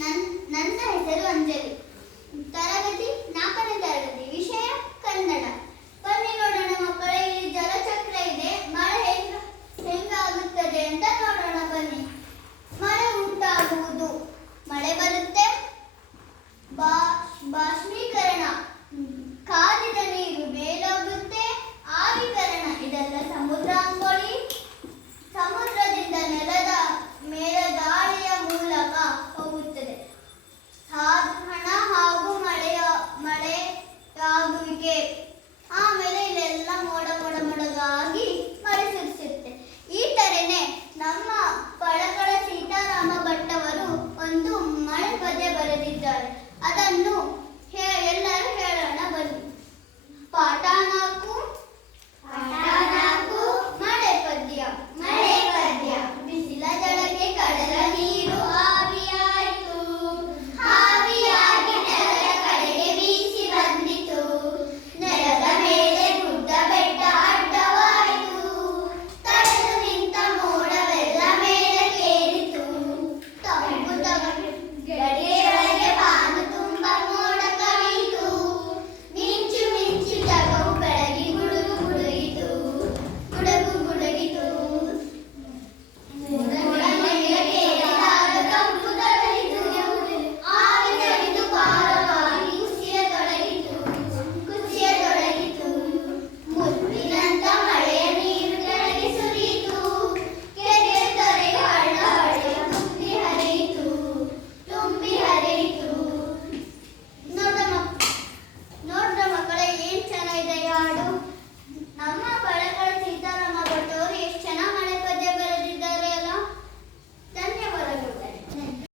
ನನ್ನ ಹೆಸರು ಅಂಜಲಿ. ತರಗತಿ 4ನೇ ತರಗತಿ. ವಿಷಯ ಕನ್ನಡ. ಬನ್ನಿ ನೋಡೋಣ ಮಕ್ಕಳೇ, ಇಲ್ಲಿ ಜಲಚಕ್ರ ಇದೆ. ಮಳೆ ಹೆಂಗಾಗುತ್ತದೆ ಅಂತ ನೋಡೋಣ ಬನ್ನಿ. ಮಳೆ ಉಂಟಾಗುವುದು, ಮಳೆ ಬರುತ್ತೆ. ಬಾಷ್ಪೀಕರಣ, ಕಾದಿದ ನೀರು ಮೇಲೋಗುತ್ತೆ. ಆವಿಕರಣ, ಇದೆಲ್ಲ ಸಮುದ್ರ ಅಂಬೋಳಿ. ಸಮುದ್ರದಿಂದ ನೆಲದ ಮೇಲೆ ಗಾಳಿಯ ಮೂಲಕ ಹೋಗುತ್ತದೆ. ಸಾಧಾರಣ ಹಾಗೂ ಮಳೆಯಾಗುವಿಕೆ. ಆಮೇಲೆ ಇಲ್ಲೆಲ್ಲ ಮೊಡಗಾಗಿ ಮಳೆ ಸುರಿಸುತ್ತೆ. ಈ ತರನೇ ನಮ್ಮ ಪಳಕಳ ಸೀತಾರಾಮ ಭಟ್ ಅವರು ಒಂದು ಮಳೆ ಪದ್ಯ ಬರೆದಿದ್ದಾರೆ. ಅದನ್ನು ಎಲ್ಲರೂ ಹೇಳೋಣ ಬನ್ನಿ. ಪಾಠ 4 ಮಳೆ ಪದ್ಯ. ಬಿಸಿಲ ಜಳಕ್ಕೆ ಕಡಲ ನೀರು ಆವಿಯಾಯಿತು. ಆವಿಯಾಗಿ ನೆಲದ ಕಡೆಗೆ ಬೀಸಿ ಬಂದಿತು. ನೆಲದ ಮೇಲೆ ಗುಡ್ಡ ಬೆಟ್ಟ ಅಡ್ಡವಾಯಿತು. ತಡೆದು ನಿಂತ ಮೋಡವೆಲ್ಲ ಮೇಲಕ್ಕೇರಿತು. ತಂಪು